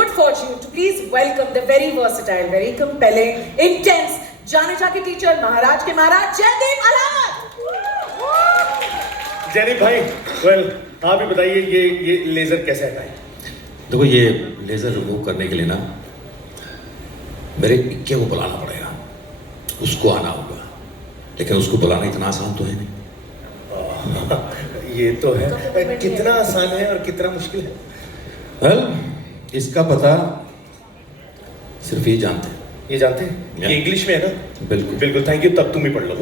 good fortune to please welcome the very versatile, very compelling, intense, जाने जाके teacher, महाराज के महाराज जयदीप अलावत। जयदीप भाई, well, आप ही बताइए ये लेजर कैसे हटाएं? देखो ये लेजर रिमूव करने के लिए ना मेरे इक्के को बुलाना पड़ेगा, उसको आना होगा, लेकिन उसको बुलाना इतना आसान तो है नहीं। ये तो है, कितना आसान है और कितना मुश्किल है? वेल, इसका पता सिर्फ ये जानते हैं। ये जानते हैं? Yeah. ये इंग्लिश में है ना? बिल्कुल बिल्कुल, थैंक यू। तब तुम ही पढ़ लो।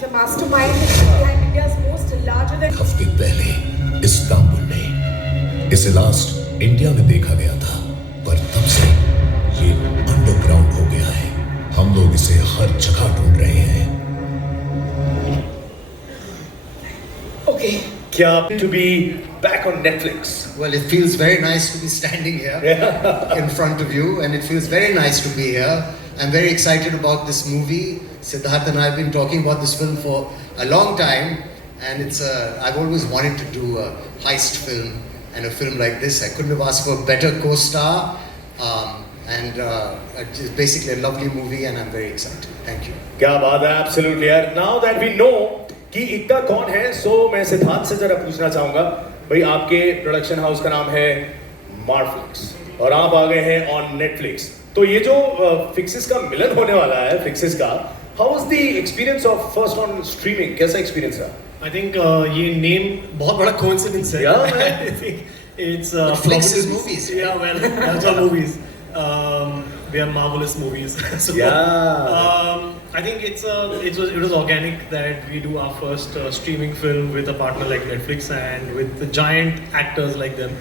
The mastermind behind India's most larger than हफ्ते पहले इस्तांबुल में इसे लास्ट इंडिया में देखा गया था, पर तब से ये अंडरग्राउंड हो गया है। हम लोग इसे हर जगह ढूंढ रहे हैं। okay. क्या to be back on Netflix? Well, it feels very nice to be standing here in front of you, and it feels very nice to be here. I'm very excited about this movie. Siddharth and I have been talking about this film for a long time, and I've always wanted to do a heist film, and a film like this, I couldn't have asked for a better co-star, and it's basically a lovely movie, and I'm very excited. Thank you. क्या बात है, absolutely यार। Now that we know कि इक्का कौन है, so मैं सिद्धार्थ से जरा पूछना चाहूँगा, भाई आपके प्रोडक्शन हाउस का नाम है मार्फ्लिक्स और आप आ गए हैं ऑन नेटफ्लिक्स। तो ये जो फिक्सेस का मिलन होने वाला है, फिक्सेस का, how was the experience of first on streaming? कैसा एक्सपीरियंस रहा? I think ये name बहुत बड़ा coincidence है। Yeah, man. I think it's Flix is movies. Yeah, well, that's our movies. They are marvelous movies. So, Yeah. I think it was organic that we do our first streaming film with a partner like Netflix and with the giant actors like them.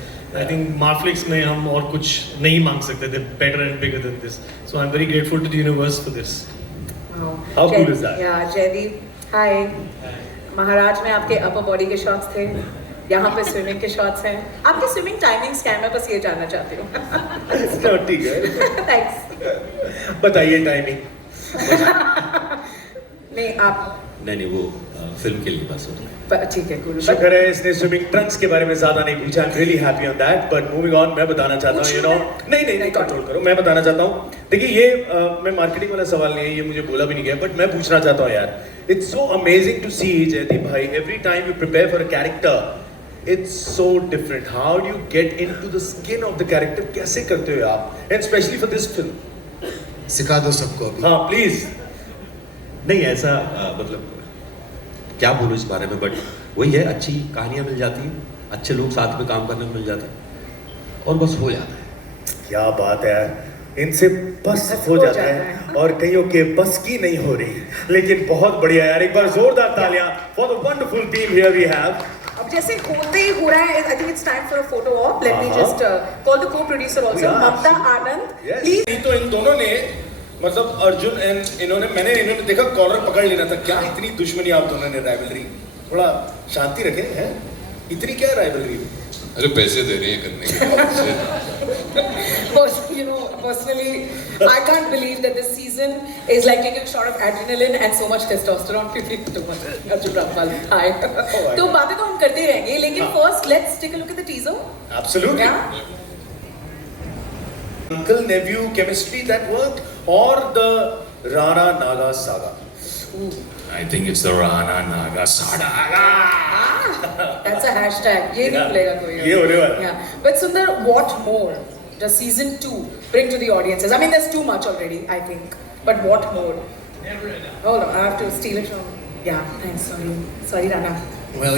I think Marflix में हम और कुछ नहीं मांग सकते. They're better and bigger than this. So I'm very grateful to the universe for this. Wow. How cool is that? Yeah, Jaydeep, hi. महाराज में आपके upper body के शॉट्स थे, यहाँ पे स्विमिंग के शॉट्स हैं। आपकी स्विमिंग टाइमिंग्स क्या है? मैं बस ये जानना चाहती हूँ। ठीक है। Thanks. बताइए टाइमिंग। नहीं आप नहीं वो फिल्म के लिए बस होता है। ठीक है, cool. शुक्र है इसने स्विमिंग ट्रंक्स के बारे में ज्यादा नहीं पूछा। I am really happy on that. But moving on, मैं बताना चाहता हूँ, नहीं कंट्रोल करो। मैं बताना चाहता हूँ, देखिए ये मैं मार्केटिंग वाला सवाल नहीं है, ये मुझे बोला भी नहीं गया, बट मैं पूछना चाहता हूँ यार, इट्स सो अमेजिंग टू सी जयदीप भाई, every time you prepare for a character, it's so different. How do you get into the skin of the character? कैसे करते हो आप, and specially for this film? सिखा दो सबको अभी। हाँ प्लीज। नहीं ऐसा मतलब क्या बोलूँ इस बारे में, बट वही है, अच्छी कहानियाँ मिल जाती हैं, अच्छे लोग साथ में काम करने को मिल जाते हैं और बस हो जाता है। क्या बात है यार, इनसे बस हो जाता है और कईयों के बस की नहीं हो रही, लेकिन बहुत बढ़िया यार। एक बार जोरदार तालियां for the wonderful team here we have. अब जैसे होते ही हो रहा है, I think it's time for a photo op. Let me just call the co-producer also, Mamta Anand. Please. तो इन दोनों ने मतलब अर्जुन एंड इन्होंने देखा कॉलर पकड़ लेना था। क्या इतनी दुश्मनी आप दोनों ने? राइवलरी थोड़ा शांति रखें, हैं? इतनी क्या राइवलरी? अरे पैसे दे रहे हैं करने के। Personally, I can't believe that this season is like taking a shot of adrenaline and so much testosterone. Too much. Arjun Rampal. Hi. तो बातें तो हम करते ही रहेंगे, लेकिन first let's take a look at the teaser. Absolutely. Yeah. Uncle nephew chemistry that worked, or the Rana Naga saga? I think it's the Rana Naga saga. That's a hashtag. ये नहीं भूलेगा कोई। ये होने वाला। Yeah. But Sundar, what more does season 2 bring to the audiences? I mean, there's too much already, I think. But what more? Hold on, I have to steal it from. Yeah, thanks. Sorry, Rana. Well,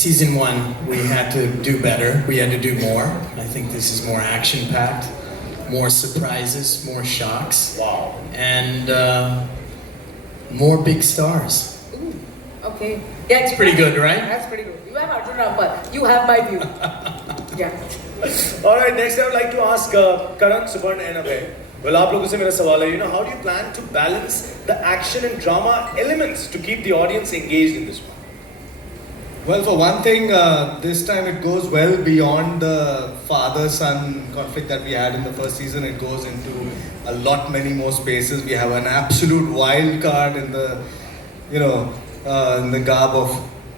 season 1, we had to do better. We had to do more. I think this is more action-packed, more surprises, more shocks. Wow. And more big stars. Ooh, okay. Yeah, It's pretty good, right? That's pretty good. You have Arjun Rampal. You have my view. Yeah. All right, next I would like to ask Karan, Subarn and Abhay. Well, आप लोगों से मेरा सवाल है, how do you plan to balance the action and drama elements to keep the audience engaged in this one? Well, for one thing, this time it goes well beyond the father-son conflict that we had in the first season. It goes into a lot many more spaces. We have an absolute wild card in the, in the garb of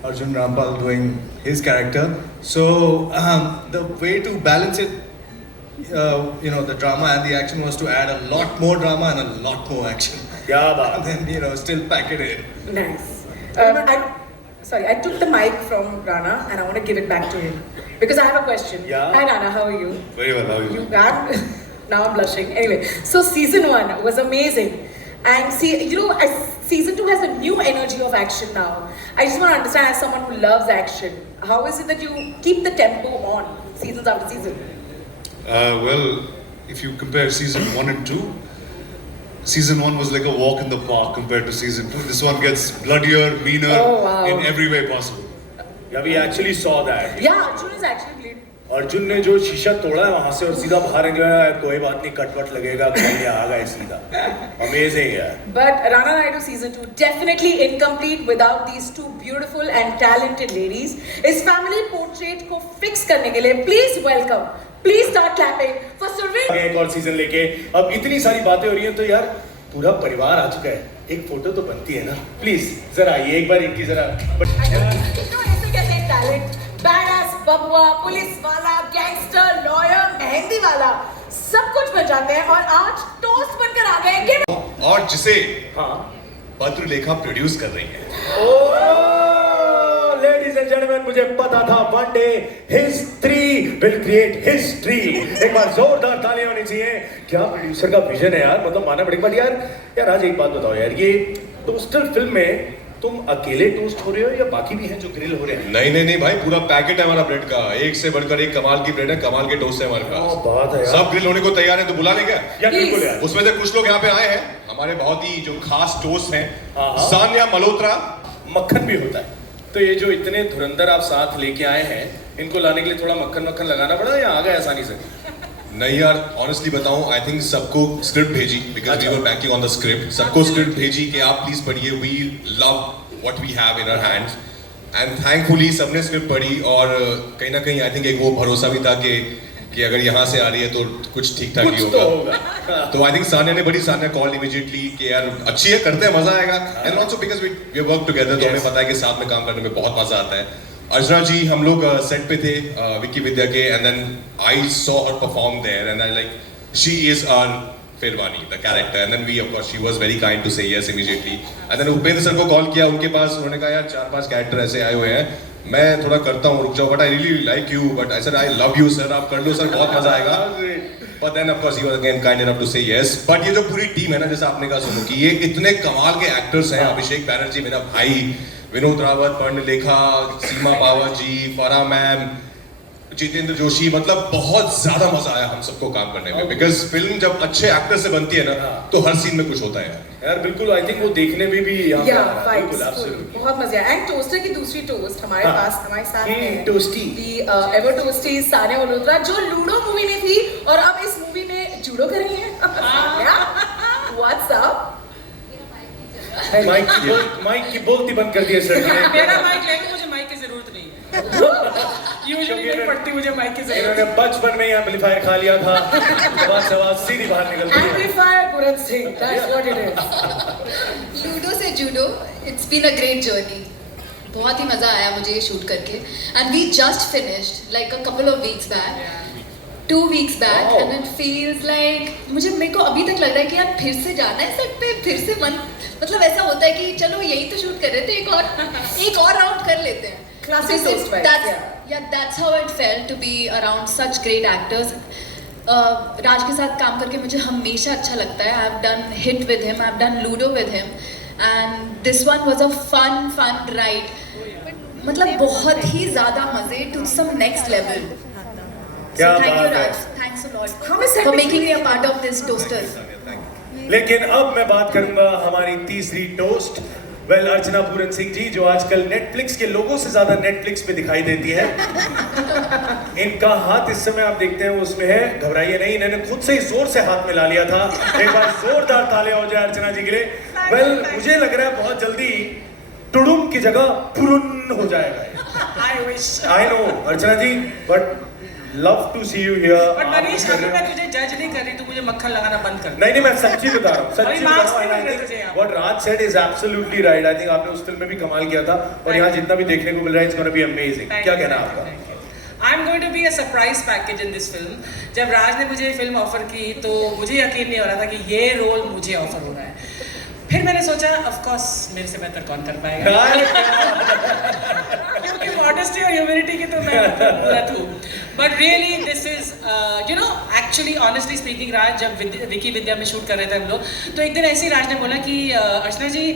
Arjun Rampal doing his character. So the way to balance it, the drama and the action was to add a lot more drama and a lot more action. क्या बात And then, still pack it in. Nice. I took the mic from Rana and I want to give it back to him because I have a question. Yeah. Hi Rana, how are you? Very well, how are you? Now I'm blushing. Anyway, so season 1 was amazing. And season 2 has a new energy of action now. I just want to understand, as someone who loves action, how is it that you keep the tempo on seasons after season? Well, if you compare season 1 and 2, season 1 was like a walk in the park compared to season 2. This one gets bloodier, meaner, Oh, wow. in every way possible. Yeah, we actually saw that. Yeah, Arjun is actually bleeding. Arjun ने जो शीशा तोड़ा है वहां से और सीधा बाहर निकला है, कोई बात नहीं, कटवट लगेगा, खाली आ गए सीधा. Amazing यार. But Rana Naidu season 2 definitely incomplete without these two beautiful and talented ladies. इस family portrait को fix करने के लिए please welcome, please start clapping for Surveen. एक और सीजन लेके अब इतनी सारी बातें हो रही हैं तो यार पूरा परिवार आ चुका है, एक फोटो तो बनती है ना. प्लीज जरा आइए एक बार इनकी जरा. ऐसे कहते हैं टैलेंट, badass बबुआ, पुलिस वाला, गैंगस्टर, लॉयर, मेहंदी वाला, सब कुछ बन जाते हैं और आज टोस्ट बनकर आ गए कि और जिसे हाँ. भद्रलेखा प्रोड्यूस कर रही है. लेडीज एंड जेंटलमैन, मुझे पता था one day history will create history. एक बार जोरदार तालियां होनी चाहिए. क्या प्रोड्यूसर का विजन है यार, मतलब माना पड़ेगा. बट यार आज एक बात बताओ यार, ये टोस्टर फिल्म में तुम अकेले टोस्ट हो रहे हो या बाकी भी हैं जो ग्रिल हो रहे हैं? नहीं भाई, पूरा पैकेट है हमारा ब्रेड का. एक से बढ़कर एक कमाल की ब्रेड है, कमाल के टोस्ट है हमारे पास. बात है यार. सब ग्रिल होने को तैयार है, तो बुलाने क्या? यार बिल्कुल यार. उसमें से कुछ लोग यहाँ पे आए हैं, हमारे बहुत ही जो खास टोस्ट हैं. हाँ. सान्या मल्होत्रा. मक्खन भी होता है. तो ये जो इतने धुरंधर आप साथ लेके आए हैं, इनको लाने के लिए थोड़ा मक्खन लगाना पड़ा या आ गए आसानी से? नहीं यार, ऑनेस्टली बताऊं, आई थिंक सबको स्क्रिप्ट भेजी, because we were banking on the script. सबको स्क्रिप्ट भेजी कि आप प्लीज पढ़िए, we love what we have in our hands. And thankfully सबने स्क्रिप्ट पढ़ी और कहीं ना कहीं आई थिंक एक वो भरोसा भी था कि अगर यहाँ से आ रही है तो कुछ ठीक ठाक ही होगा. तो आई थिंक सान्या ने बड़ी, सान्या कॉल इमीडिएटली कि यार अच्छी है, करते हैं, मजा आएगा. And also because we work together, तो हमें पता है कि साथ में काम करने में बहुत मजा आता है. अर्चना जी, हम लोग सेट पे थे विक्की विद्या के, and then I saw her perform there and I like she is our Firvani, the character, and then of course she was very kind to say yes immediately. And then Upendra sir को call किया उनके पास, उन्होंने कहा यार 4-5 character ऐसे आए हुए हैं, मैं थोड़ा करता हूँ, रुक जाओ, but I really like you, but I said I love you sir, आप कर लो सर, बहुत मजा आएगा. But then of course he was again kind enough to say yes. But ये जो पूरी टीम है ना, जैसा आपने कहा सुनो कि ये इतने कमाल के एक्टर्स हैं. अभिषेक बैनर्जी मेरा भाई, विनोद रावत, पर्णलेखा, सीमा पावर जी, फरा मैम, जितेंद्र जोशी, मतलब बहुत ज्यादा मजा आया हम सबको काम करने में. बिकॉज फिल्म जब अच्छे एक्टर से बनती है ना, तो हर सीन में कुछ होता है यार. बिल्कुल, आई थिंक वो देखने में भी बहुत मजा आया. एंड टोस्टर की दूसरी टोस्ट हमारे पास हमारे साथ है toasty, ever toasty Sanya Malhotra, जो लूडो मूवी में थी और अब इस मूवी में जूडो कर रही है. What's up? माइक की बोलती बंद कर दी है सर ने. मेरा माइक लेके मुझे माइक की जरूरत नहीं है. यूजुअली नहीं पड़ती मुझे माइक की जरूरत. इन्होंने बचपन में ही एम्पलीफायर खा लिया था, आवाज सीधी बाहर निकलती है. Amplifier Puran Singh, that's what it is. Ludo से judo, it's been a great journey. बहुत ही मजा आया मुझे ये शूट करके. And we just finished like a couple of weeks back, 2 weeks back, and it feels like मेरे को अभी तक लग रहा है कि यार फिर से जाना है सेट पे, फिर से मतलब ऐसा होता है कि चलो यही तो शूट कर रहे थे, एक और राउंड कर लेते हैं. Classic toast vibes, that's how it felt to be around such great actors. राज के साथ काम करके मुझे हमेशा अच्छा लगता है. I've done Hit with him, I've done Ludo with him, and this one was a fun ride. मतलब बहुत ही ज़्यादा मजे, to some next level. So thank you Raj, thanks a lot for making me a part of this Toasters. लेकिन अब मैं बात करूंगा हमारी तीसरी टोस्ट. वेल, अर्चना पूरन सिंह जी, जो आजकल नेटफ्लिक्स के लोगों से ज्यादा नेटफ्लिक्स पे दिखाई देती है. इनका हाथ इस समय आप देखते हैं उसमें है. घबराइए नहीं, इन्होंने खुद से ही जोर से हाथ मिला लिया था. एक बार जोरदार तालियां हो जाए अर्चना जी के लिए. वेल, मुझे लग रहा है बहुत जल्दी टुडुम की जगह पुरुन हो जाएगा. I wish. I know Archana ji, but love to see you here. But आप मनीष कर अभी रहे मैं हो। तुझे जज नहीं कर रही, तू मुझे मक्खन लगाना बंद कर। नहीं मैं सच्ची बता रहा हूँ, सच्ची अभी बता marks रहा हूँ। नहीं And I मिल रहे think तुझे यहाँ। what Raj said is absolutely right. I think आपने उस फिल्म में भी कमाल किया था और यहाँ जितना भी देखने को मिल रहा है, it's going to be amazing. क्या कहना है आपका? I'm going to be a surprise package in this film. जब राज ने मुझे फिल्म ऑफर की तो मुझे यकीन नहीं हो रहा था कि ये रोल मुझे ऑफर हो रहा है। फिर मैंने सोचा ऑफ कोर्स मेरे से बेहतर कौन कर पाएगा, क्योंकि मॉडेस्टी और ह्यूमिलिटी की तो मैं पूरा हूँ। But really this is you know actually honestly speaking, Raj जब विकी विद्या में शूट कर रहे थे हम लोग, तो एक दिन ऐसे ही राज ने बोला कि अर्चना जी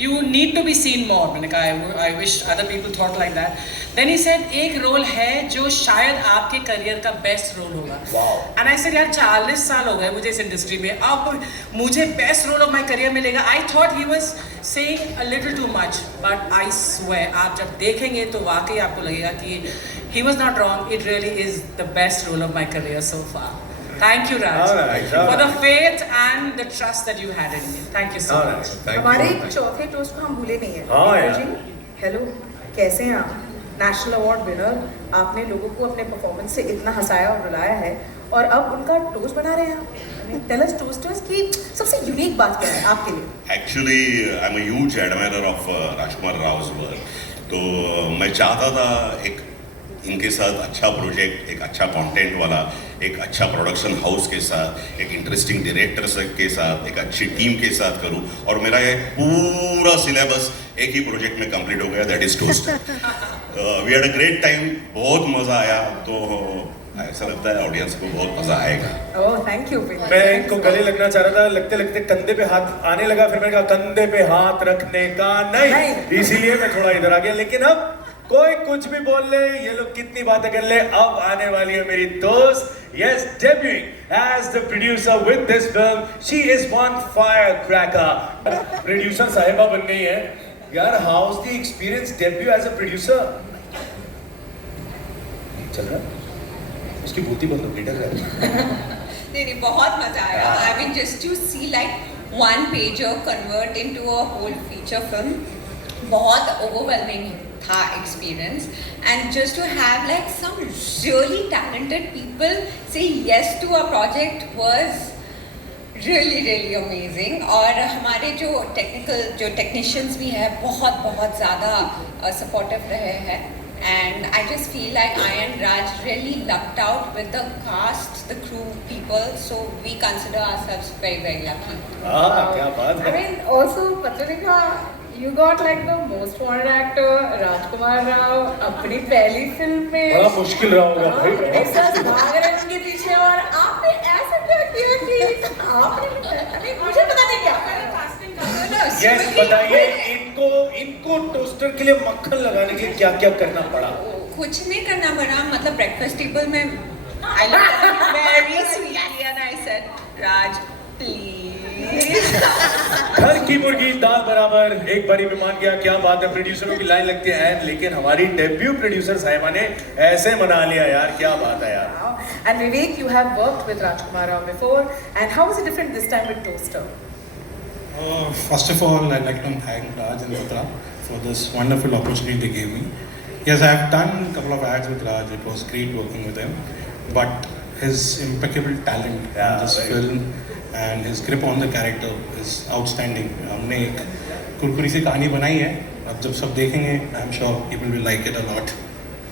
you need to be seen more. मैंने कहा I wish other people thought like that. Then he said एक रोल है जो शायद आपके करियर का बेस्ट रोल होगा। And I said यार 40 साल हो गए मुझे इस इंडस्ट्री में, अब मुझे best role of my career मिलेगा। I thought he was saying a little too much, but I swear आप जब देखेंगे तो वाकई आपको लगेगा कि he was not wrong. It really is the best role of my career so far. Thank you, Raj, for the faith and the trust that you had in me. Thank you so much. हमारे चौथे toast को हम भूले नहीं है। हाँ यार। जी, hello, कैसे हैं आप? नेशनल अवार्ड विनर, आपने लोगों को अपने परफॉर्मेंस से इतना हंसाया और रुलाया है, और अब उनका टोस्ट बना रहे हैं आप। टेल अस टोस्टर्स की सबसे यूनिक बात क्या है आपके लिए? Actually, I'm a huge admirer of Rajkumar Rao's work. तो मैं चाहता था एक इनके साथ अच्छा प्रोजेक्ट, एक अच्छा कंटेंट वाला, एक अच्छा प्रोडक्शन हाउस के साथ, एक इंटरेस्टिंग डायरेक्टर के साथ, एक अच्छी टीम के साथ करूं, और मेरा ये पूरा सिलेबस एक ही प्रोजेक्ट में कंप्लीट हो गया, that is toaster. We had a great time, बहुत मज़ा आया। तो ऐसा लगता है ऑडियंस को बहुत मज़ा आएगा। Oh thank you. मैं इनको गले लगना चाह रहा था, लगते लगते कंधे पे हाथ आने लगा, फिर मैंने कहा कंधे पे हाथ रखने का नहीं, इसीलिए मैं थोड़ा इधर आ गया। लेकिन अब कोई कुछ भी बोल ले, ये लोग कितनी बातें कर ले, अब आने वाली है मेरी दोस्त। Yes, debuting as the producer with this film, she is one firecracker. Producer साहिबा बन गई है यार। How's the experience debut as a producer? चल रहा है? उसकी भूती बंद मीटर है। नहीं बहुत मजा आया। I mean just to see like one pager convert into a whole feature film, बहुत overwhelming था experience, and just to have like some really talented people say yes to a project was really amazing. और हमारे जो technicians भी हैं बहुत ज़्यादा supportive रहे हैं, and I just feel like I and Raj really lucked out with the cast, the crew people, so we consider ourselves very lucky. क्या बात है। I mean also Patrika, you got like the most wanted actor राजकुमार राव अपनी पहली film में। बड़ा मुश्किल रहा होगा भाई। प्रोड्यूसर्स भाग रहे हैं उनके पीछे, और आपने ऐसा क्या किया कि आपने मुझे पता नहीं क्या। यस बताइए, इनको टोस्टर के लिए मक्खन लगाने के लिए क्या क्या करना पड़ा? कुछ नहीं करना पड़ा, मतलब ब्रेकफास्ट टेबल में I looked at him very sweetly and I said, Raj, please. घर की मुर्गी दाल बराबर, एक बारी में मान गया। क्या बात है, प्रोड्यूसरों की लाइन लगती है, लेकिन हमारी डेब्यू प्रोड्यूसर साहिबा ने ऐसे मना लिया यार, क्या बात है यार। And Vivek, you have worked with Rajkumar Rao before, and how was it different this time with Toaster? First of all, I'd like to thank Raj and Putra for this wonderful opportunity they gave me. Yes, I have done a couple of ads with Raj. It was great working with him. But his impeccable talent in this film and his grip on the character is outstanding. हमने एक कुरकुरी सी कहानी बनाई है, अब जब सब देखेंगे, I'm sure people will like it a lot.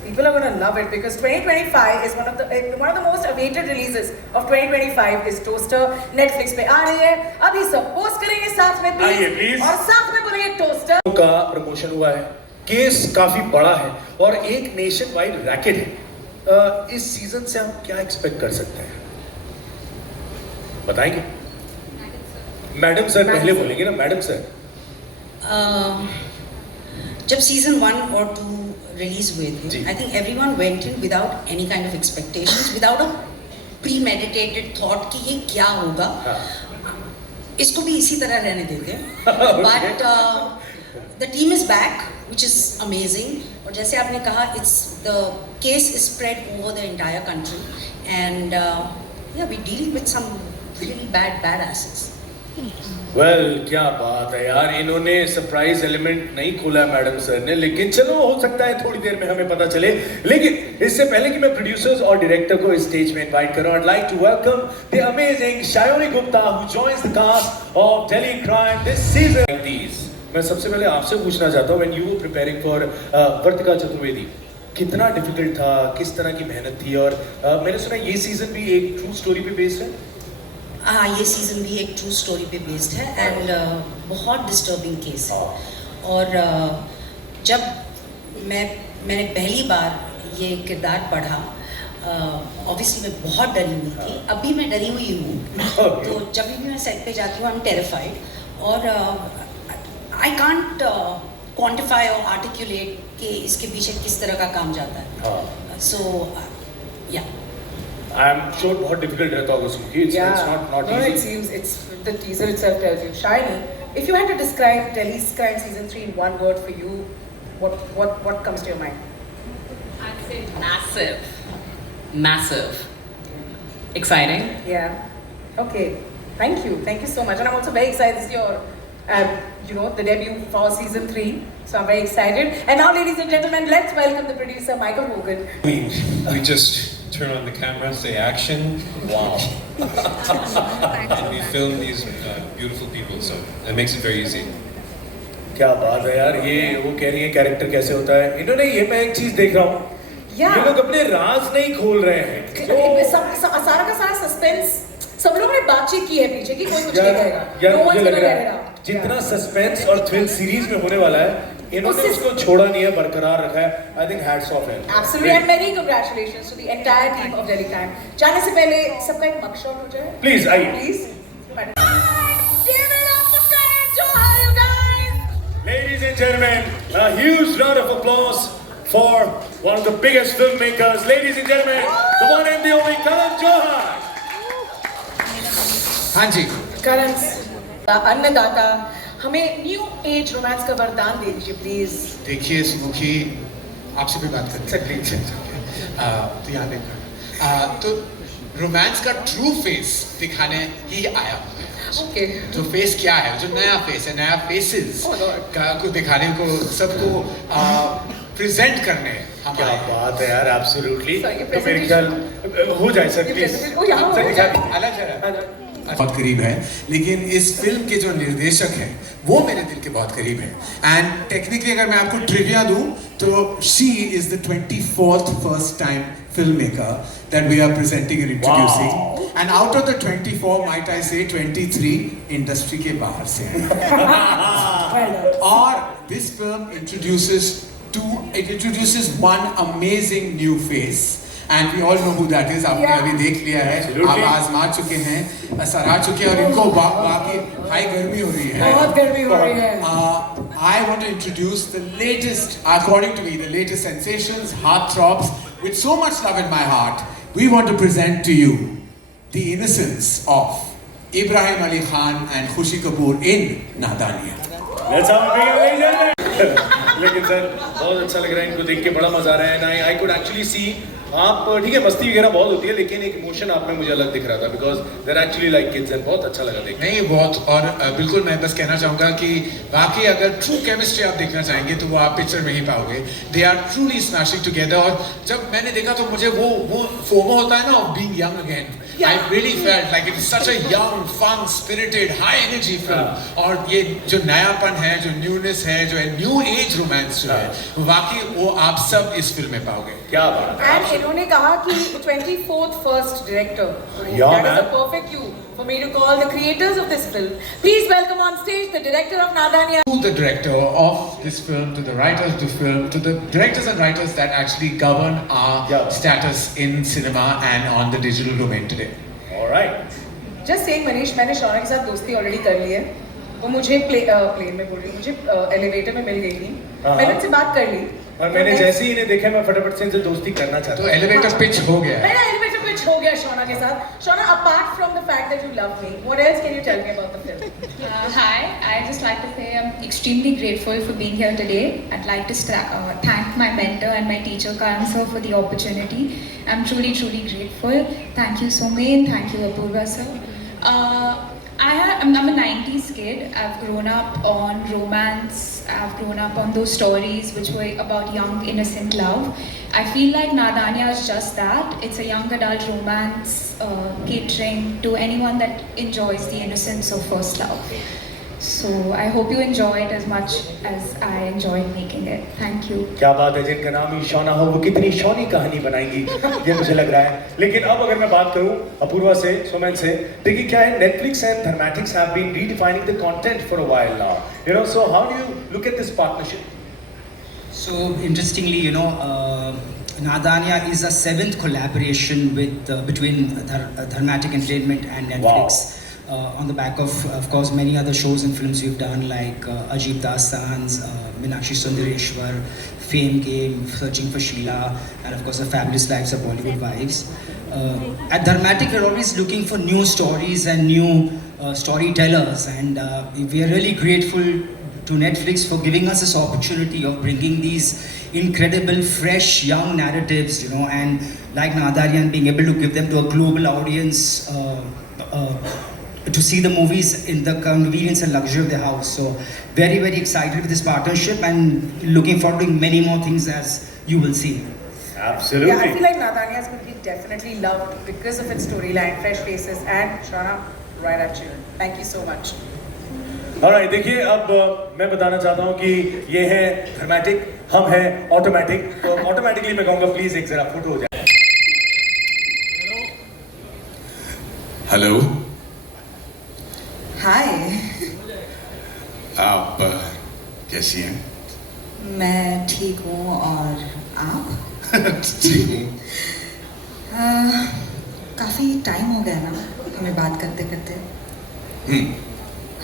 People are going to love it because 2025 is one of the most awaited releases of 2025 is Toaster. Netflix पे आ रही है, अभी सब पोस्ट करेंगे साथ में please, और साथ में बोलेंगे Toaster का प्रमोशन हुआ है, केस काफी बड़ा है और एक नेशन वाइड रैकेट है। इस सीजन से हम क्या एक्सपेक्ट कर सकते हैं, बताएंगे? मैडम सर पहले बोलेंगे ना, मैडम सर। जब सीजन 1 और 2 रिलीज हुए थे, I think everyone went in without any kind of expectations, without a premeditated thought कि ये क्या होगा। इसको भी इसी तरह रहने देते हैं। But the team is back, which is amazing. और जैसे आपने कहा, it's the case is spread over the entire country, and yeah, we're dealing with some really badasses. Well क्या बात है यार, इन्होंने सरप्राइज एलिमेंट नहीं खोला है मैडम सर ने, लेकिन चलो हो सकता है थोड़ी देर में हमें पता चले। लेकिन इससे पहले कि मैं प्रोड्यूसर्स और डायरेक्टर को इस स्टेज में इनवाइट करूं, I'd like to welcome the amazing Shayoni Gupta who joins the cast of Delhi Crime this season. मैं सबसे पहले आपसे पूछना चाहता हूं, when you were preparing for वर्तिका चतुर्वेदी, कितना डिफिकल्ट था, किस तरह की मेहनत थी, और मैंने सुना ये सीजन भी एक ट्रू स्टोरी पे बेस्ड है। हाँ, ये सीज़न भी एक ट्रू स्टोरी पे बेस्ड है एंड बहुत डिस्टर्बिंग केस है। और जब मैंने पहली बार ये किरदार पढ़ा, ऑब्वियसली मैं बहुत डरी हुई थी, अभी मैं डरी हुई हूँ। तो जब भी मैं सेट पे जाती हूँ आई एम टेरिफाइड, और आई कांट क्वान्टिफाई और आर्टिकुलेट कि इसके पीछे किस तरह का काम जाता है। सो या I'm sure बहुत difficult रहता होगा उसकी, it's not no, easy. it seems it's the teaser itself tells you. Shiny, if you had to describe Delhi's Crime season 3 in one word for you, what comes to your mind? I'd say massive. Massive. Exciting. Yeah. Okay. Thank you so much, and I'm also very excited. This is your, the debut for season 3. So I'm very excited. And now, ladies and gentlemen, let's welcome the producer Michael Hogan. We just turn on the camera, say action, wow. And we film these beautiful people, so it makes it very easy. क्या बात है यार, ये वो कह रही है character कैसे होता है, इन्होंने ये मैं एक चीज देख रहा हूँ, ये लोग अपने राज नहीं खोल रहे हैं। सारा का सारा सस्पेंस, सब लोगों ने बातचीत की है पीछे कि कोई कुछ नहीं करेगा। No one's gonna let it out. जितना सस्पेंस और थ्रिल सीरीज में होने वाला है, इन्होंने उसको छोड़ा नहीं है, बरकरार रखा है। I think hats off है। Absolutely, and many congratulations to the entire team of Delhi Crime. जाने से पहले सबका एक mug shot हो जाए। Please आइए। Please. Ladies and gentlemen, a huge round of applause for one of the biggest filmmakers. Ladies and gentlemen, the one and the only Karan Johar. हाँ जी। करण, अन्नदाता, हमें न्यू एज रोमांस का वरदान दे दीजिए please. देखिए सुमुखी, आपसे भी बात करते हैं। तो यहाँ देखो, तो रोमांस का ट्रू फेस दिखाने ही आया हूँ। Okay. जो फेस क्या है, जो नया फेस है, नया फेसेस को दिखाने को, सबको प्रेजेंट करने हम क्या आए। बात है यार, एब्सोल्युटली। तो मेरे ख्याल हो जाए सर प्लीज। अलग है, बहुत करीब है, लेकिन इस फिल्म के जो निर्देशक हैं वो मेरे दिल के बहुत करीब है। एंड टेक्निकली अगर मैं आपको ट्रिविया दूं तो she is the 24th first time film maker that we are presenting and introducing, and out of the 24 might I say 23 industry के बाहर से हैं। और this film introduces one amazing new face. And we all know who that is. आपने अभी देख लिया है, आप आजमा चुके हैं, सराह चुके हैं, और इनको वाकई हाई गर्मी हो रही है। बहुत गर्मी हो रही है। I want to introduce the latest, according to me, the latest sensations, heartthrobs, with so much love in my heart. We want to present to you the innocence of Ibrahim Ali Khan and Khushi Kapoor in Nadaniya. Let's have a big ovation. लेकिन sir बहुत अच्छा लग रहा है, इनको देख के बड़ा मजा आ रहा है। I could actually see आप ठीक है, मस्ती वगैरह बहुत होती है, लेकिन एक इमोशन आप में मुझे अलग दिख रहा था, because there actually like kids, and बहुत अच्छा लगा देखने। नहीं बहुत, और बिल्कुल मैं बस कहना चाहूँगा कि वाकई अगर ट्रू केमिस्ट्री आप देखना चाहेंगे तो वो आप पिक्चर में ही पाओगे। They are truly smashing together. और जब मैंने देखा तो मुझे वो फोमो होता है ना, of being young again. I really felt like it is such a young, fun, spirited, high energy film. और ये जो नयापन है, जो न्यूनेस है, जो न्यू एज रोमांस जो है, वाकई वो आप सब इस फिल्म में पाओगे। क्या बात है। And इन्होंने कहा कि 24th first director. Yeah, that man. is a perfect cue for me to call the creators of this film. Please welcome on stage the director of Nadaniya. To the director of this film, to the writers of the film, to the directors and writers that actually govern our status in cinema and on the digital domain today. All right. Just saying Manish, मैंने शौना के साथ दोस्ती already कर ली है। वो मुझे plane में बोल रही, मुझे एलिवेटर में मिल गई थी, मैंने उनसे बात कर ली। और मैंने जैसे ही इन्हें देखा, मैं फटाफट से इनसे दोस्ती करना चाहता हूँ। तो एलिवेटर पिच हो गया है। मेरा एलिवेटर पिच हो गया शौना के साथ। शौना, apart from the fact that you love me, what else can you tell me about the film? Hi, I'd just like to say I'm extremely grateful for being here today. I'd like to thank my mentor and my teacher, Karan sir, for the opportunity. I'm truly, truly grateful. Thank you, Somen. Thank you, Apurva sir. I'm a 90s kid. I've grown up on romance. I've grown up on those stories which were about young, innocent love. I feel like Nadanya is just that. It's a young adult romance catering to anyone that enjoys the innocence of first love. So I hope you enjoy it as much as I enjoyed making it. Thank you. क्या बात है, जिनका नाम ही शौना हो वो कितनी शौनी कहानी बनाएंगी ये मुझे लग रहा है। लेकिन अब अगर मैं बात करूं अपूर्वा से, सुमन से, देखिए क्या है, Netflix and Dharmatics have been redefining the content for a while now. You know, so how do you look at this partnership? So interestingly, you know, Nadanya is a 7th collaboration with between Dharmatic Entertainment and Netflix. Wow. On the back of course, many other shows and films we've done like Ajib Dastan's, Meenakshi Sundareshwar, Fame Game, Searching for Sheila, and of course The Fabulous Lives of Bollywood Wives. At Dharmatic, we're always looking for new stories and new storytellers, and we are really grateful to Netflix for giving us this opportunity of bringing these incredible, fresh, young narratives, you know, and like Nadanya, and being able to give them to a global audience. To see the movies in the convenience and luxury of their house. So very, very excited with this partnership and looking forward to many more things as you will see. Absolutely. Yeah, I feel like Nadanya is going to be definitely loved because of its storyline, fresh faces, and Shauna, right at you. Thank you so much. Alright, देखिए अब मैं बताना चाहता हूँ कि ये है Dharmatic, हम हैं Automatic, तो ऑटोमेटिकली मैं कहूँगा प्लीज एक जरा फोटो हो जाए। हेलो, हाय, आप कैसी हैं? मैं ठीक हूँ और आप? ठीक हूँ। काफ़ी टाइम हो गया ना हमें बात करते करते।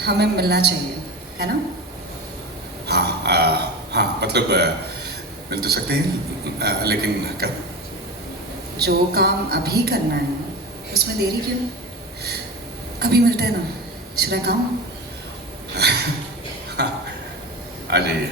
हमें मिलना चाहिए, है ना? हाँ, मतलब मिल तो सकते हैं, लेकिन कब? जो काम अभी करना है उसमें देरी क्यों? अभी मिलते हैं ना? Should I come? आ जाइए।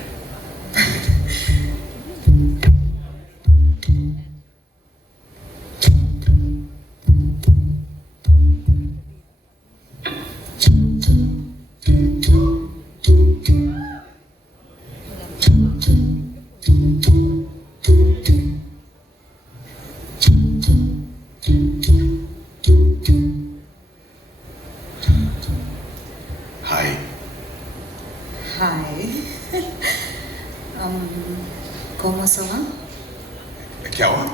¿Cómo se va? क्या हुआ?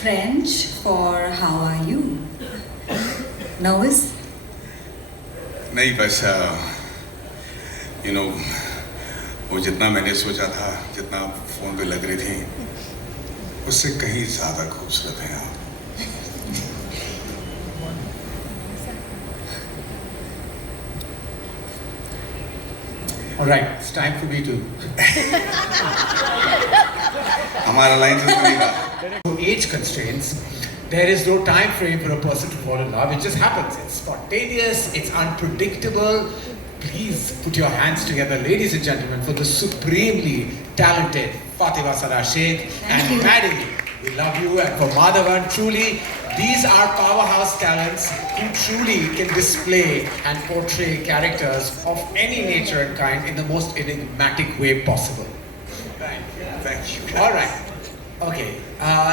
French for how are you? Nervous? नहीं, बस you know, वो जितना मैंने सोचा था, जितना फोन पे लग रही थी, उससे कहीं ज्यादा खूबसूरत हैं आप। All right, it's time for me to. हमारा लाइन तो नहीं था। Age constraints. There is no time frame for a person to fall in love. It just happens. It's spontaneous. It's unpredictable. Please put your hands together, ladies and gentlemen, for the supremely talented Fatima Sarah Sheikh and Maddie. We love you, and for Madhavan, truly, these are powerhouse talents who truly can display and portray characters of any nature and kind in the most enigmatic way possible. Thank you. All right. Okay.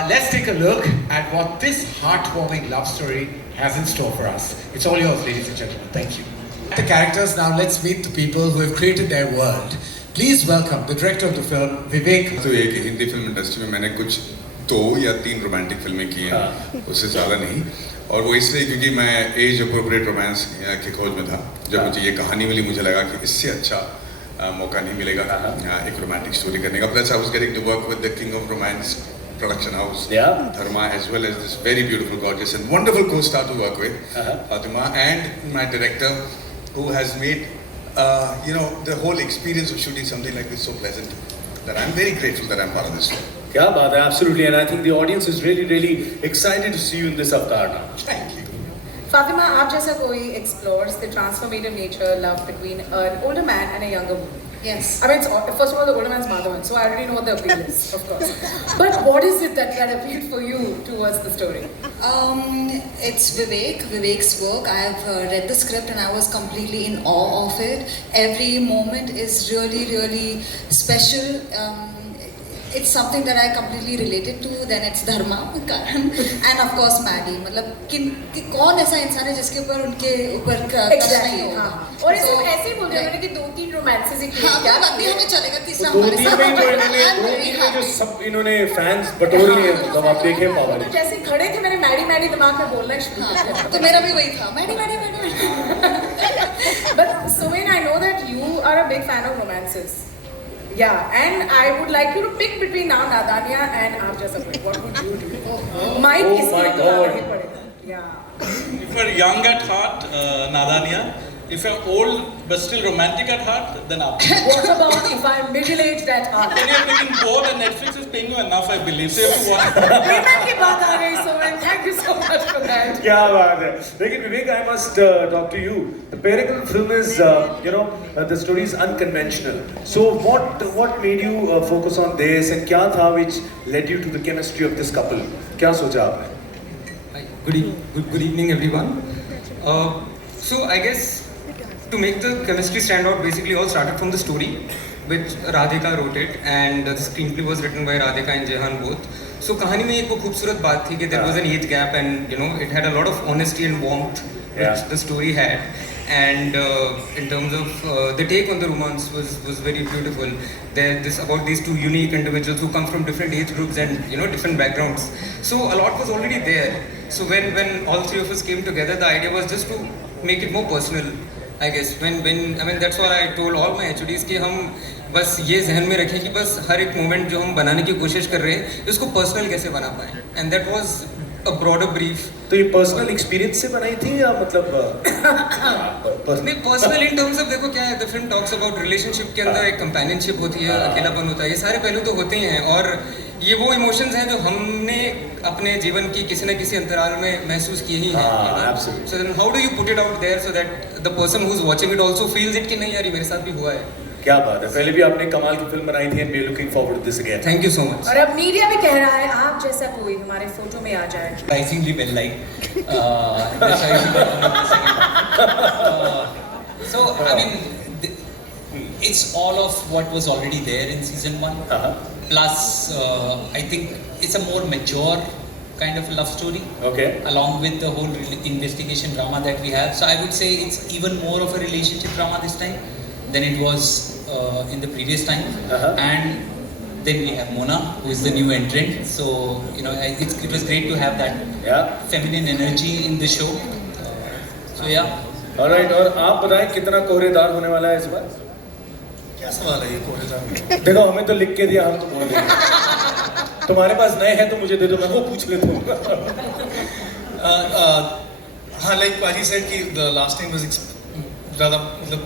Let's take a look at what this heartwarming love story has in store for us. It's all yours, ladies and gentlemen. Thank you. The characters, now let's meet the people who have created their world. Please welcome the director of the film, Vivek. तो ये कि Hindi film industry में मैंने कुछ 2 या 3 romantic फिल्में की हैं, उससे ज़्यादा नहीं, और वो इसलिए क्योंकि मैं एज अप्रोप्रिएट रोमांस की खोज में था। जब मुझे ये कहानी मिली, मुझे लगा कि इससे अच्छा मौका नहीं मिलेगा एक रोमांटिक स्टोरी करने का। Plus I was getting to work with the king of romance production house, Dharma, as well as this very beautiful, gorgeous and wonderful co-star to work with, Fatima, and my director, who has made you know, the whole experience of shooting something like this so pleasant, that I'm very grateful that I'm part of this film. क्या बात है, absolutely, and I think the audience is really, really excited to see you in this avatar now. Thank you. Fatima, aap jaisa koi explores the transformative nature love between an older man and a younger woman. Yes. I mean, first of all, the older man's Madhavan, so I already know what the appeal is, of course. But what is it that appealed for you towards the story? It's Vivek's work. I have read the script and I was completely in awe of it. Every moment is really, really special. It's something that I completely related to. Then it's Dharma, Karan, and of course Maddie. मतलब कौन ऐसा इंसान है जिसके ऊपर उनके ऊपर crush नहीं होगा? और ऐसे ही बोल रहे हैं कि 2-3 रोमांसेस ही हाँ, कोई बात नहीं, हमें चलेगा तीसरा दो हमारे तीन साथ। में जो सब इन्होंने फैंस बटोर लिए, मतलब आप देखें पावर। तो जैसे खड़े थे मैंने मैडी दिमाग में बोलना शुरू किया। तो मेरा भी वही था, Maddie. But Sumin, I know that you are a big fan of romances. Yeah, and I would like you to pick between now Nadania and Aarja Sabri. What would you do? Mike is my God. Yeah. If you're young at heart, Nadania. If you're old but still romantic at heart, then Aarja. What about if I'm middle-aged at heart? Then you're picking both, and Netflix is paying you enough, I believe. So you have to watch. Payment की बात आ गई, Sumin. Thank you so much for that. क्या बात है। लेकिन विवेक, I must talk to you. The Paragon film is, the story is unconventional. So what made you focus on this, and क्या था which led you to the chemistry of this couple? क्या सोचा आपने? Good evening, everyone. So I guess to make the chemistry stand out, basically all started from the story, which Radhika wrote it, and the screenplay was written by Radhika and Jehan both. So कहानी में एक वो खूबसूरत बात थी कि there was an age gap, and it had a lot of honesty and warmth which the story had, and in terms of the take on the romance was very beautiful. This about these two unique individuals who come from different age groups and different backgrounds. So a lot was already there. So when all three of us came together, the idea was just to make it more personal. I guess that's why I told all my HODs कि हम बस ये जहन में रखें कि बस हर एक मोमेंट जो हम बनाने की कोशिश कर रहे हैं उसको पर्सनल कैसे बना पाएं, and that was a broader brief. तो ये पर्सनल एक्सपीरियंस से बनाई थी या मतलब पर्सनल इन टर्म्स ऑफ देखो क्या है, the film talks about relationship के अंदर एक कंपेनियनशिप होती है, अकेलापन होता है, ये सारे पहलू तो होते ही हैं, और ये वो इमोशंस हैं जो हमने अपने जीवन की किसी न किसी अंतराल में महसूस किए ही हैं. So then how do you put it out there so that the person who is watching it also feels it कि नहीं यार ये मेरे साथ भी हुआ है. क्या बात है, पहले भी आपने कमाल की फिल्म बनाई थी, and we are looking forward to this again. Thank you so much. और अब मीडिया भी कह रहा है आप जैसा कोई हमारे फोटो में आ जाए. Surprisingly well liked. So I mean, it's all of what was already there in season 1. Plus, I think it's a more mature kind of love story. Okay. Along with the whole investigation drama that we have, so I would say it's even more of a relationship drama this time than it was in the previous time. And then we have Mona, who is the new entrant. So it was great to have that feminine energy in the show. So yeah. Alright, और आप बताएं कितना कोहरेदार होने वाला है इस बार? क्या सवाल है ये कोहरेदार? देखो हमें तो लिख के दिया, हम तो बोल देंगे. तुम्हारे पास नए हैं तो मुझे दे दो, मैं वो पूछ लेता हूँ. हाँ, like Paji said कि the last time was ज़्यादा मतलब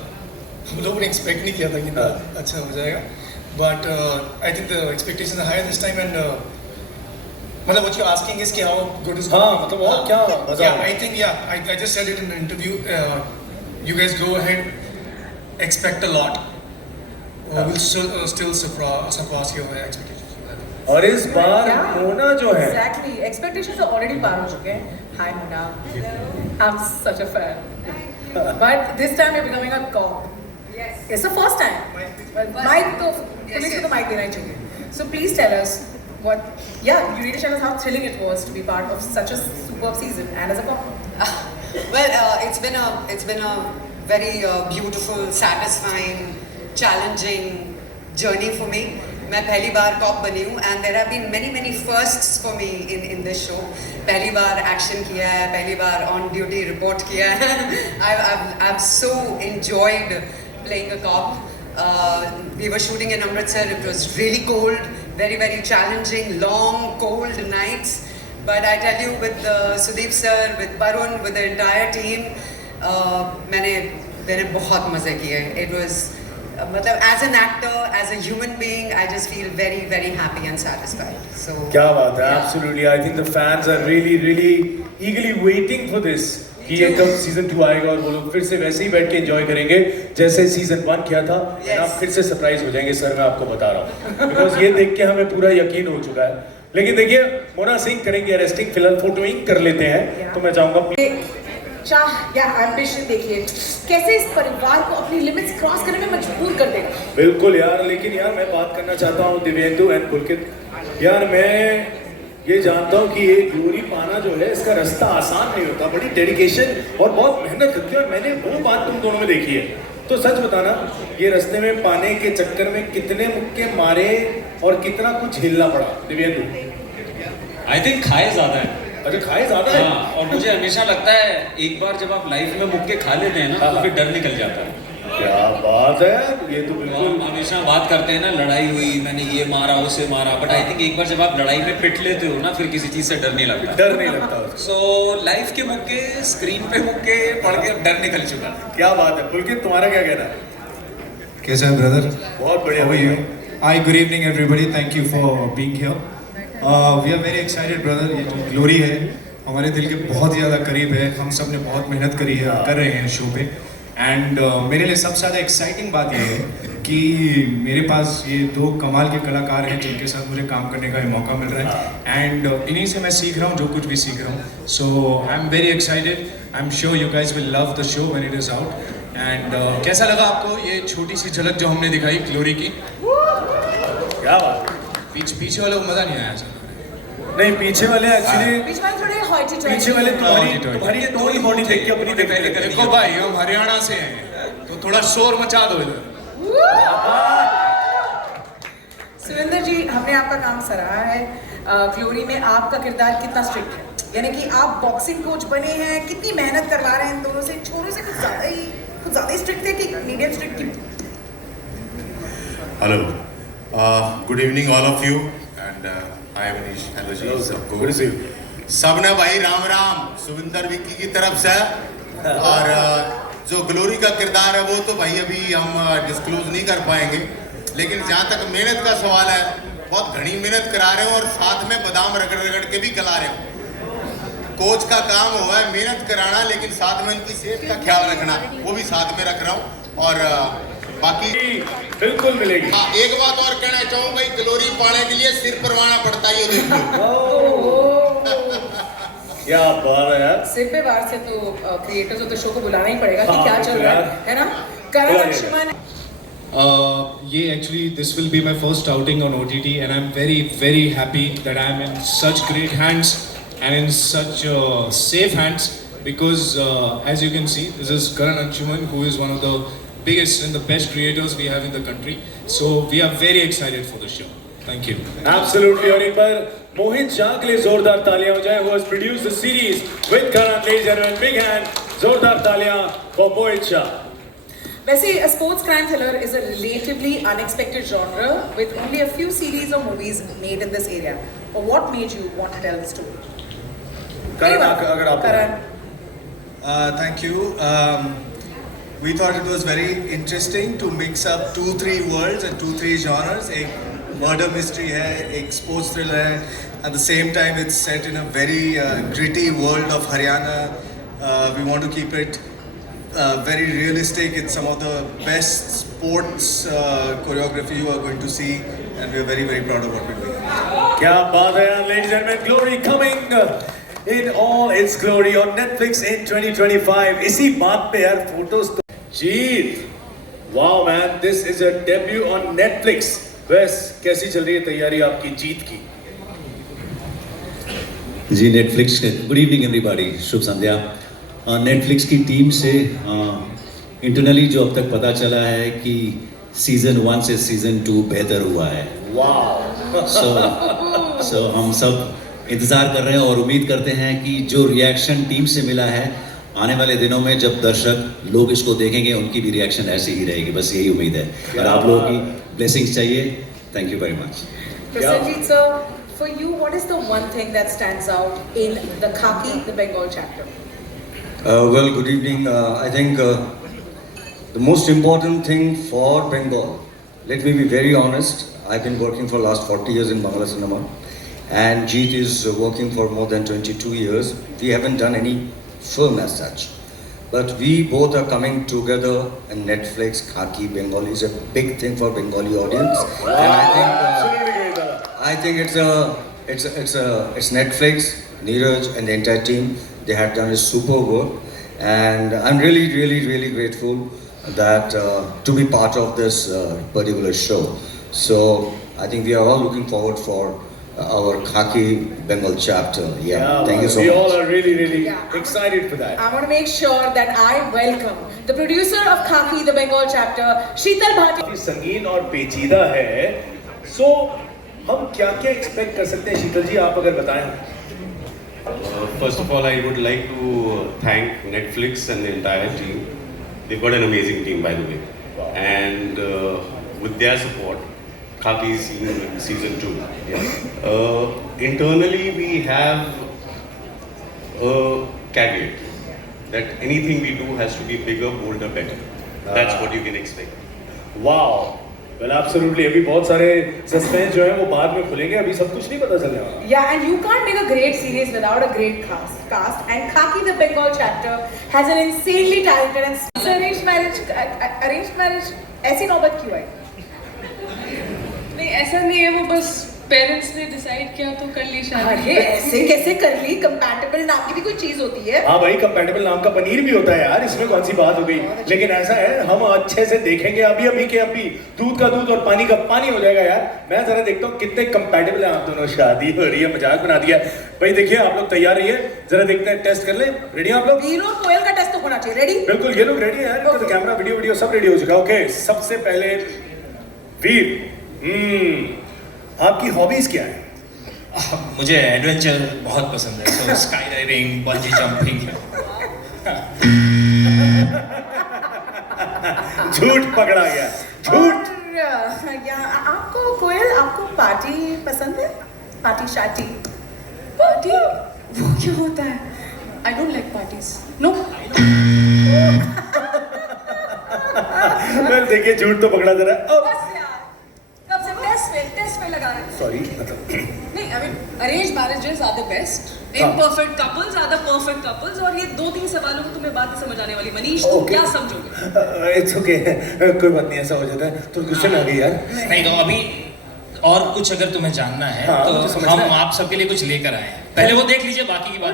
लोगों ने एक्सपेक्ट नहीं किया था कि अच्छा हो जाएगा, but I think the expectations are higher this time, and मतलब what you're asking is कि how good is good. हाँ, मतलब और क्या मजा? Yeah, I think I just said it in the interview. You guys go ahead, expect a lot. We'll still surpass your expectations. और इस बार मोना जो है, Exactly, expectations are already पार हो चुके हैं. Hi Mona, I'm such a fan. But this time you're becoming a cop. Yes. It's the first time. Mike तो police को तो mic देना ही चाहिए. So please tell us what. Yeah, you really tell us how thrilling it was to be part of such a superb season and as a cop. Well, it's been a very beautiful, satisfying, challenging journey for me. मैं पहली बार corp बनी हूँ, and there have been many firsts for me in this show. पहली बार action किया है, पहली बार on duty report किया है. I've so enjoyed playing a cop. We were shooting in Amritsar. It was really cold, very challenging, long, cold nights. But I tell you, with Sudeep sir, with Barun, with the entire team, मैंने बहुत मजे किए. It was as an actor, as a human being, I just feel very happy and satisfied. So क्या बात है, absolutely. I think the fans are really eagerly waiting for this. कि ये कब सीजन 2 आएगा और वो लोग फिर से वैसे ही बैठ के एंजॉय करेंगे जैसे सीजन 1 किया था। आप फिर से सरप्राइज हो जाएंगे सर, मैं आपको बता रहा हूँ, बिकॉज ये देख के हमें पूरा यकीन हो चुका है। लेकिन देखिए मोना सिंह करेंगे अरेस्टिंग, फिलहाल फोटोइंग कर लेते हैं, तो मैं चाहूंगा चाह या एम्बिशन देखिए कैसे इस परिवार को अपनी लिमिट्स क्रॉस करने में मजबूर कर देगा। बिल्कुल यार, लेकिन यार मैं बात करना चाहता हूँ दिव्येंदु एंड पुलकित, यार मैं ये जानता हूँ कि ये ग्लोरी पाना जो है इसका रास्ता आसान नहीं होता, बड़ी डेडिकेशन और बहुत मेहनत करती है, और मैंने वो बात तुम दोनों में देखी है। तो सच बताना, ये रास्ते में पाने के चक्कर में कितने मुक्के मारे और कितना कुछ हिलना पड़ा दिव्येंदु? आई थिंक खाए ज्यादा है। अच्छा, खाए ज्यादा है? हाँ, और मुझे हमेशा लगता है एक बार जब आप लाइफ में मुक्के खा लेते हैं ना तो फिर डर निकल जाता है। क्या बात है, ये तो बिल्कुल। हम हमेशा बात करते हैं ना, लड़ाई हुई, मैंने ये मारा उसे मारा, बट आई थिंक एक बार जब आप लड़ाई में पिट लेते हो ना, फिर किसी चीज से डर नहीं लगता। डर नहीं लगता। सो लाइफ के मुक्के, स्क्रीन पे मुक्के पढ़ के डर निकल चुका। क्या बात है पुलकित, तुम्हारा क्या कहना है? कैसा है ब्रदर? बहुत बढ़िया भैया। Hi, good evening everybody, thank you for being here. We are very excited brother. ये जो ग्लोरी है हमारे दिल के बहुत ज़्यादा करीब है, हम सब ने बहुत मेहनत करी है, कर रहे हैं शो पे। एंड मेरे लिए सबसे ज़्यादा एक्साइटिंग बात यह है कि मेरे पास ये दो कमाल के कलाकार हैं जिनके साथ मुझे काम करने का ये मौका मिल रहा है, एंड इन्हीं से मैं सीख रहा हूँ जो कुछ भी सीख रहा हूँ। So I am very excited, I am sure you guys will love the show when it is out. And कैसा लगा आपको ये छोटी सी झलक जो हमने दिखाई ग्लोरी की? क्या बात? पीछे वालों को मज़ा नहीं आया? नहीं, पीछे वाले एक्चुअली बीच में थोड़े हॉटी पीछे वाले तुम्हारी टोन बॉडी देख के अपनी देखो भाई, हम हरियाणा से हैं तो थोड़ा शोर मचा दो इधर। सुरेंद्र जी, हमने आपका काम सराहा है। ग्लोरी में आपका किरदार कितना स्ट्रिक्ट है, यानी कि आप बॉक्सिंग कोच बने हैं, कितनी मेहनत करवा रहे हैं इन दोनों से, छोरों से कुछ ज्यादा ही स्ट्रिक्ट है कि medium strict? Hello, good evening all of you and hi Manish, hello जी सबको। गुड सी सबने भाई राम राम सुविंदर विक्की की तरफ से। और जो ग्लोरी का किरदार है वो तो भाई अभी हम डिस्क्लोज नहीं कर पाएंगे, लेकिन जहाँ तक मेहनत का सवाल है, बहुत घनी मेहनत करा रहे हो और साथ में बादाम रगड़ रगड़ के भी खिला रहे हो। कोच का काम हुआ है मेहनत कराना, लेकिन साथ में उनकी सेहत का ख्याल रखना, वो भी साथ में रख रहा हूँ। और बाकी बिल्कुल मिलेगी। हाँ, एक बात और कहना चाहूँगा, ग्लोरी पाने के लिए सिर परवाना पड़ता है, ये देख लो। क्या बात है यार। सिर पे बार से तो क्रिएटर्स ऑफ द शो को बुलाना ही पड़ेगा कि हाँ, क्या चल रहा है ना? करण Lakshman. Yeah, actually, this will be my first outing on OTT, and I'm very, very happy that I'm in such great hands and in such safe hands, because as you can see, this is Karan Anshuman, who is one of the biggest and the best creators we have in the country. So we are very excited for the show. Thank you. Absolutely. और एक बार मोहित शाह के लिए जोरदार तालियां हो जाए, who has produced the series with Karan. Ladies and gentlemen, big hand, जोरदार तालियां for मोहित शाह. वैसे a sports crime thriller is a relatively unexpected genre with only a few series or movies made in this area. Or what made you want to tell the story? Karan, अगर आप Karan. Thank you. We thought it was very interesting to mix up 2-3 worlds and 2-3 genres. एक murder mystery है, एक sports thriller है. At the same time, it's set in a very gritty world of Haryana. We want to keep it very realistic. It's some of the best sports choreography you are going to see, and we are very, very proud of what we're doing. क्या बात है यार, ladies and gentlemen, Glory coming in all its glory on Netflix in 2025. इसी बात पे यार photos तो जीत, wow man, this is a debut on Netflix. वैस कैसी चल रही है तैयारी आपकी जीत की? जी नेटफ्लिक्स, गुड इवनिंग एवरीबॉडी, शुभ संध्या। नेटफ्लिक्स की टीम से इंटरनली जो अब तक पता चला है कि सीजन 1 से सीजन 2 बेहतर हुआ है। वाह। सो हम सब इंतज़ार कर रहे हैं और उम्मीद करते हैं कि जो रिएक्शन टीम से मिला है, आने वाले दिनों में जब दर्शक लोग इसको देखेंगे उनकी भी रिएक्शन ऐसी ही रहेगी, बस यही उम्मीद है। और आप लोगों की ब्लेसिंग्स चाहिए। Thank you very much. Prasenjit sir, for you, what is the one thing that stands out in the Khaki, the Bengal chapter? Well, good evening. I think the most important thing for Bengal, let me be very honest, I've been working for last 40 years in Bangla cinema, and Jeet is working for more than 22 years. We haven't done any film as such. But we both are coming together in Netflix. Khaki Bengali is a big thing for Bengali audience, and I think it's Netflix, Neeraj and the entire team. They have done a super work, and I'm really grateful that to be part of this particular show. So I think we are all looking forward for our Khaki Bengal chapter. Yeah, thank you so we much. all are really excited for that. I want to make sure that I welcome the producer of Khaki, the Bengal chapter, Sheetal Bhati. काफी संगीन और पेचीदा है, so हम क्या-क्या expect कर सकते हैं शीतल जी, आप अगर बताएं? First of all, I would like to thank Netflix and the entire team. They've got an amazing team, by the way. And with their support, Khaki is in season 2. Internally, we have a caveat that anything we do has to be bigger, bolder, better. That's what you can expect. Wow. Well, absolutely. अभी बहुत सारे suspense जो है वो बाद में खुलेंगे. अभी सब कुछ नहीं पता चलने वाला. Yeah, and you can't make a great series without a great cast. And Khaki, the Bengal chapter, has an insanely talented and arranged marriage. ऐसी नौबत क्यों आई? नहीं ऐसा नहीं है, वो बस पेरेंट्स ने डिसाइड किया तो कर ली शादी. अरे ऐसे कैसे कर ली? कंपैटिबल नाम की भी कोई चीज होती है. हाँ भाई, कंपैटिबल नाम का पनीर भी होता है यार, इसमें कौन सी बात हो गई. लेकिन ऐसा है, हम अच्छे से देखेंगे अभी के अभी दूध का दूध और पानी का पानी हो जाएगा यार. मैं जरा देखता हूँ कितने कंपैटिबल हैं आप दोनों. शादी हो रही है, मजाक बना दिया भाई. देखिए आप लोग तैयार रहिए, जरा देखते हैं, टेस्ट कर ले. रेडी आप लोग? वीर और कोयल का टेस्ट तो होना चाहिए. रेडी? बिल्कुल, ये लोग रेडी है यार. तो कैमरा वीडियो सब रेडी हो चुका. ओके, सबसे पहले वीर, आपकी हॉबीज क्या है? मुझे एडवेंचर बहुत पसंद है, सो स्काई डाइविंग, बंजी जंपिंग. झूठ पकड़ा गया, झूठ. या आपको कोयल, आपको पार्टी पसंद है? पार्टी वो क्या होता है? I don't like parties. No. मैं देखिए झूठ तो पकड़ा जरा. कब से टेस्ट में लगा रहे हैं. सॉरी, मतलब नहीं, I mean arranged marriages are the best. Imperfect couples are the perfect couples. और ये 2-3 सवालों को तुम्हें बात समझ आने वाली. मनीष, तुम क्या समझोगे? इट्स ओके, कोई बात नहीं, ऐसा हो जाता है. तो गुस्से में आ गई यार. नहीं तो अभी और कुछ अगर तुम्हें जानना है तो हम आप सबके लिए कुछ लेकर आए हैं. पहले वो देख लीजिए, बाकी की बात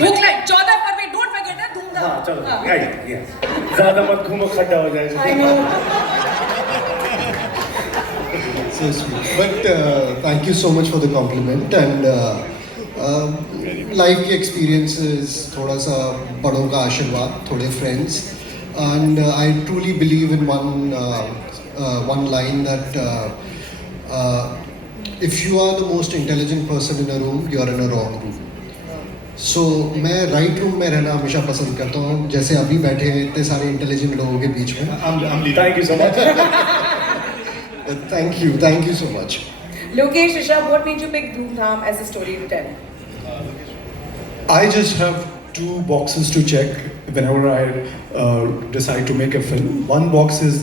भूख like 14 February, don't forget that. धूमधाम. हाँ चलो, ज़्यादा मत घूमो, खड्डा हो जाएगा. So sweet. But thank you so much for the compliment. And life की experiences, थोड़ा सा बड़ों का आशीर्वाद, थोड़े friends. And I truly believe in one line that if you are the most intelligent person in a room, you are in a wrong room. So मैं right room में रहना हमेशा पसंद करता हूँ. जैसे अभी बैठे हैं इतने सारे intelligent लोगों के बीच में. Thank you so much. Thank you so much. Lokesh, Rishabh, what made you pick Dhoomdham as a story to tell? I just have 2 boxes to check whenever I decide to make a film. One box is,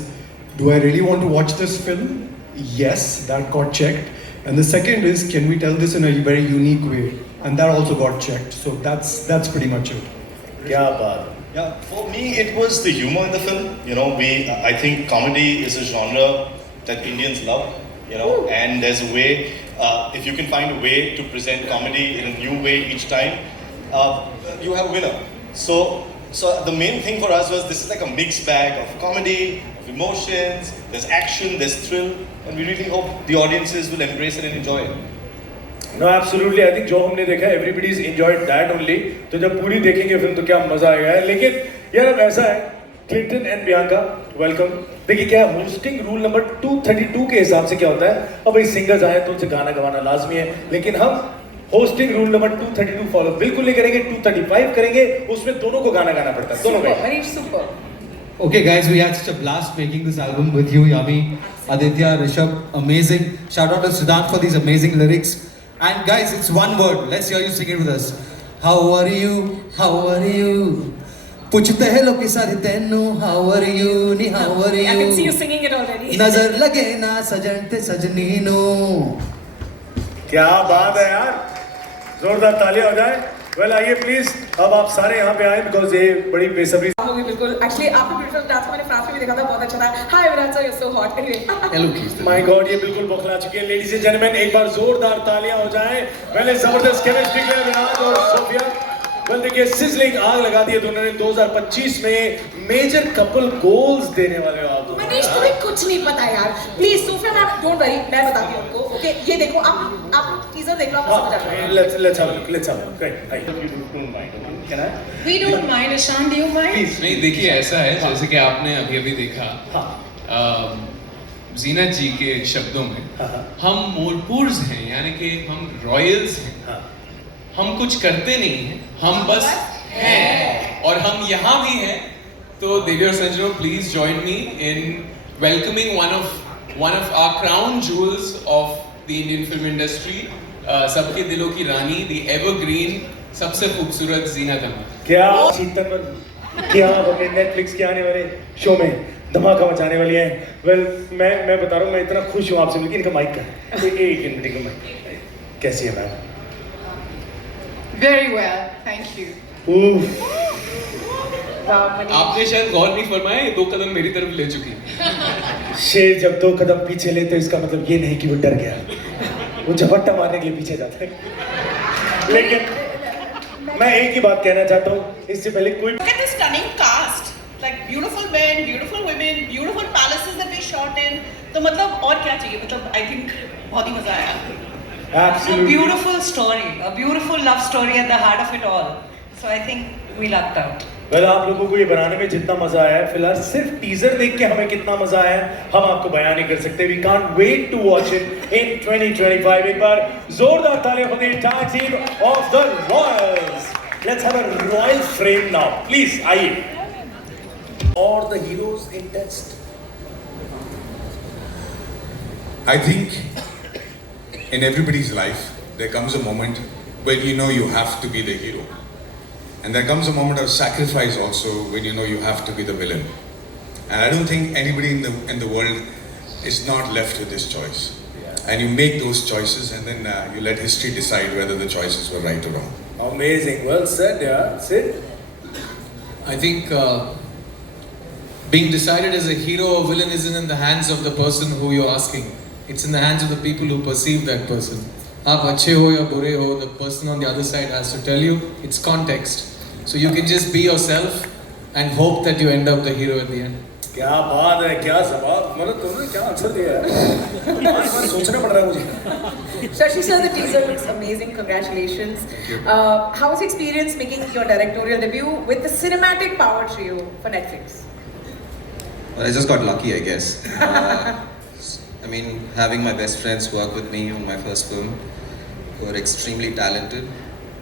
do I really want to watch this film? Yes, that got checked. And the second is, can we tell this in a very unique way? And that also got checked. So that's pretty much it. क्या बात. Yeah, for me it was the humor in the film. You know, I think comedy is a genre that Indians love, you know, and there's a way, if you can find a way to present comedy in a new way each time, you have a winner. So the main thing for us was this is like a mixed bag of comedy, of emotions, there's action, there's thrill, and we really hope the audiences will embrace it and enjoy it. No, absolutely. I think जो हमने देखा, everybody's enjoyed that only. तो जब पूरी देखेंगे film तो क्या मजा आएगा. लेकिन यार अब ऐसा है, क्लिंटन एंड बियांका, वेलकम. देखिए क्या होस्टिंग रूल नंबर 232 के हिसाब से क्या होता है. अब भाई सिंगर्स आए तो उनसे गाना गवाना लाजमी है, लेकिन हम होस्टिंग रूल नंबर 232 फॉलो बिल्कुल नहीं करेंगे. 235 करेंगे, उसमें दोनों को गाना गाना पड़ता है, दोनों को. Manish, super. Okay guys, we had such a blast making this album with you, Yami, Aditya, Rishabh, amazing. Shout out to Siddharth for these amazing lyrics. And guys, it's one word. Let's hear you sing it with us. How are you? How are you? पूछते हैं लोग सारे तेनू, how are you? Knee how are you? I can see you singing it already. नजर लगे ना सजन ते सजनी नो. क्या बात है यार, जोरदार तालियां हो जाए. वेल आइए प्लीज, अब आप सारे यहाँ पे आए बिकॉज ये बड़ी बेसब्री मूवी बिल्कुल एक्चुअली आपका ब्यूटीफुल डांस मैंने फ्रांस में भी देखा था, बहुत अच्छा था. Hi Virat sir, you are so hot. Anyway hello my god, ये बिल्कुल बौखला चुके हैं. लेडीज एंड जेंटलमैन, एक बार जोरदार तालियां हो जाएं. पहले जबरदस्त केमिस्ट्री के लिए विराट और सोफिया. वेल देखिए, सिजलिंग आग लगा दी है दोनों ने. 2025 में मेजर कपल गोल्स देने वाले हो आप. मनीष तुम्हें कुछ नहीं पता यार. Please Sophia ma'am, don't worry, मैं बताती हूँ उनको. ओके, ये देखो, आप टीजर देख लो, आपको समझ आ जाएगा. Let's have a look. Great. Can I? We don't mind. Ishan, do you mind? नहीं, देखिए ऐसा है जैसे कि आपने अभी देखा जीनत जी के शब्दों में, हम मोरपुर्स हैं, यानी कि हम रॉयल्स हैं. हम कुछ करते नहीं हैं, हम बस हैं, और हम यहाँ भी हैं. तो देवी और संजनो, please join me in welcoming one of our crown jewels of the Indian film industry, सबके दिलों की रानी, the evergreen, सबसे खूबसूरत जीनत अहमद. क्या नेटफ्लिक्स के आने वाले शो में धमाका मचाने वाली है. वेल मैं बता रहा हूँ, मैं इतना खुश हूँ आपसे मिलकर. इनका माइक का है, एक मिनट इनका माइक. कैसी है ma'am? Very well, thank you. आपने शायद गौर नहीं फरमाया, 2 कदम मेरी तरफ ले चुकी. शेर जब 2 कदम पीछे ले तो इसका मतलब ये नहीं कि वो डर गया, वो झपट्टा मारने के लिए पीछे जाता है. लेकिन मैं एक ही बात कहना चाहता हूँ, इससे पहले कोई Look at this stunning cast, like beautiful men, beautiful women, beautiful palaces that they shot in. तो मतलब और क्या चाहिए? मतलब I think बहुत ही मजा आया. Absolutely. A beautiful story, a beautiful love story at the heart of it all. So I think we lucked out. Well आप लोगों को ये बनाने में जितना मजा आया है, फिलहाल सिर्फ टीजर देख के हमें कितना मजा आया है हम आपको बयान नहीं कर सकते. We can't wait to watch it in 2025. एक बार जोरदार तालियां for the entire team of the royals. Let's have a royal frame now please. आइए. और the heroes in test. I think in everybody's life there comes a moment when you know you have to be the hero, and there comes a moment of sacrifice also when you know you have to be the villain. And I don't think anybody in the world is not left with this choice. And you make those choices, and then you let history decide whether the choices were right or wrong. Amazing. Well said. Yeah. Sid? I think being decided as a hero or villain isn't in the hands of the person who you're asking. It's in the hands of the people who perceive that person. आप अच्छे हो या बुरे हो, the person on the other side has to tell you. It's context. So you can just be yourself and hope that you end up the hero at the end. क्या बात है, क्या जवाब. मतलब तुमने क्या आंसर दिया है. सोचना पड़ रहा है मुझे. Shashi sir, the teaser looks amazing. Congratulations. How was the experience making your directorial debut with the cinematic power trio for Netflix? Well, I just got lucky, I guess. I mean, having my best friends work with me on my first film, who are extremely talented.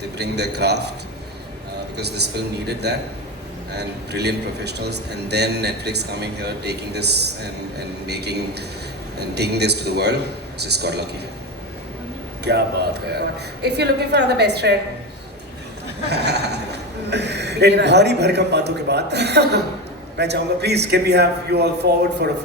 They bring their craft because this film needed that, and brilliant professionals. And then Netflix coming here, taking this and taking this to the world. Just got lucky. क्या बात है. If you're looking for another best friend. इन भारी भरकम बातों के बाद मैं चाहूंगा please can we have you all forward for a